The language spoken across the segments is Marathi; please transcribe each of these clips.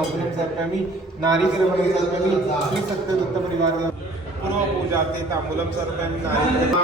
बनवायचा मी नारिकेल बनवायचा मी श्री सत्य दत्त परिवार पूर्व पूजा ते तांबूलम सर्व नारिकेल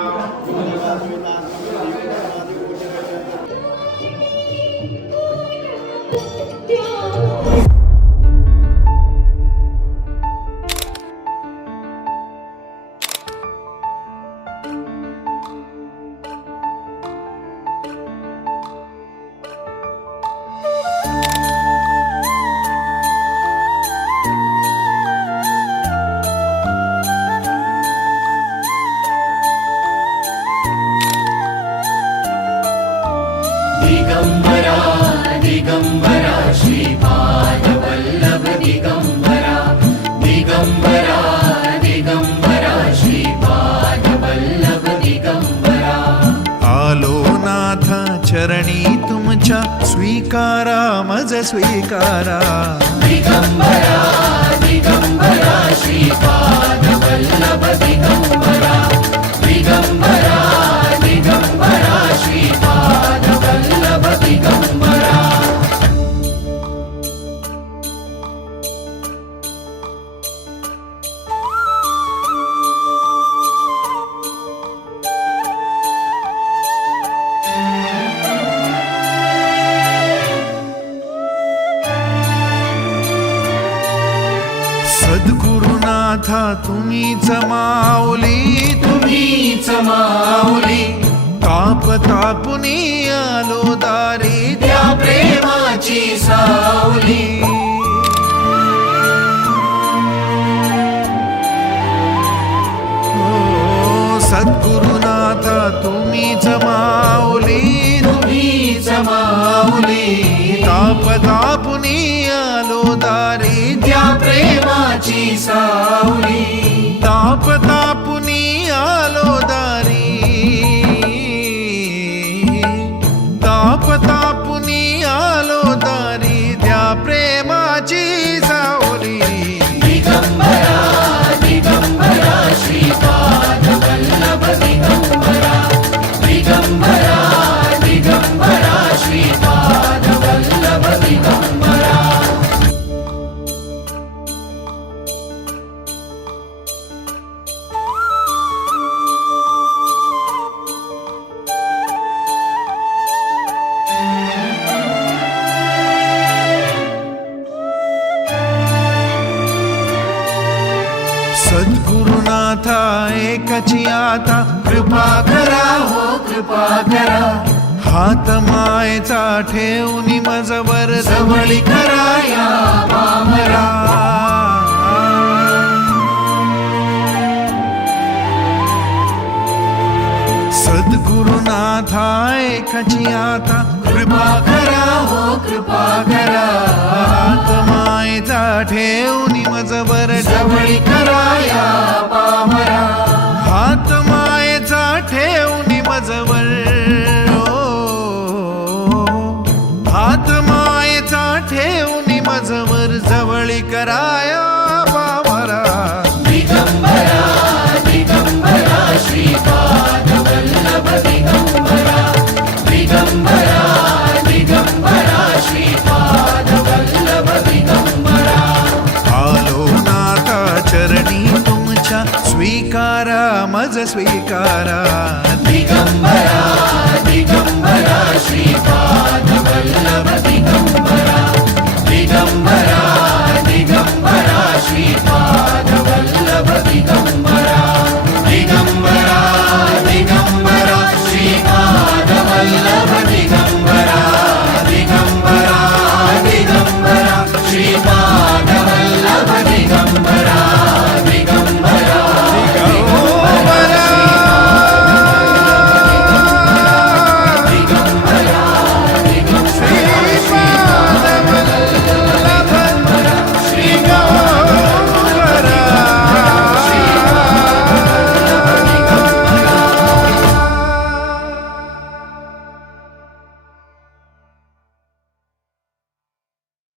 चरणी तुमच्या स्वीकारा मज स्वीकारा. दिगंबरा दिगंबरा. सद्गुरुनाथा तुम्हीच माऊली तुम्हीच माऊली ताप तापुनी आलो दारी त्या प्रेमाची सावली. सद्गुरुनाथा तुम्हीच माऊली तुम्हीच माऊली ताप तापुनी आलो दारी प्रेमाची सावली ताप तापुनी सद्गुरुनाथा एकची आता कृपा करा हो कृपा करा. हात मायचा ठेवून मजवर जवळी करा या पामरा. सद्गुरुनाथा एकची आता कृपा करा हो कृपा करा. हात मायचा ठेवून मजवर जवळी ठेवून मजवर जवळी कराया बाबरा दिगंबरा दिगंबरा श्रीपाद वल्लभ दिगंबरा दिगंबरा दिगंबरा श्रीपाद वल्लभ दिगंबरा आलो नाथा चरणी तुमच्या स्वीकारा मज स्वीकारा. दिगंबरा दिगंबरा श्रीपाद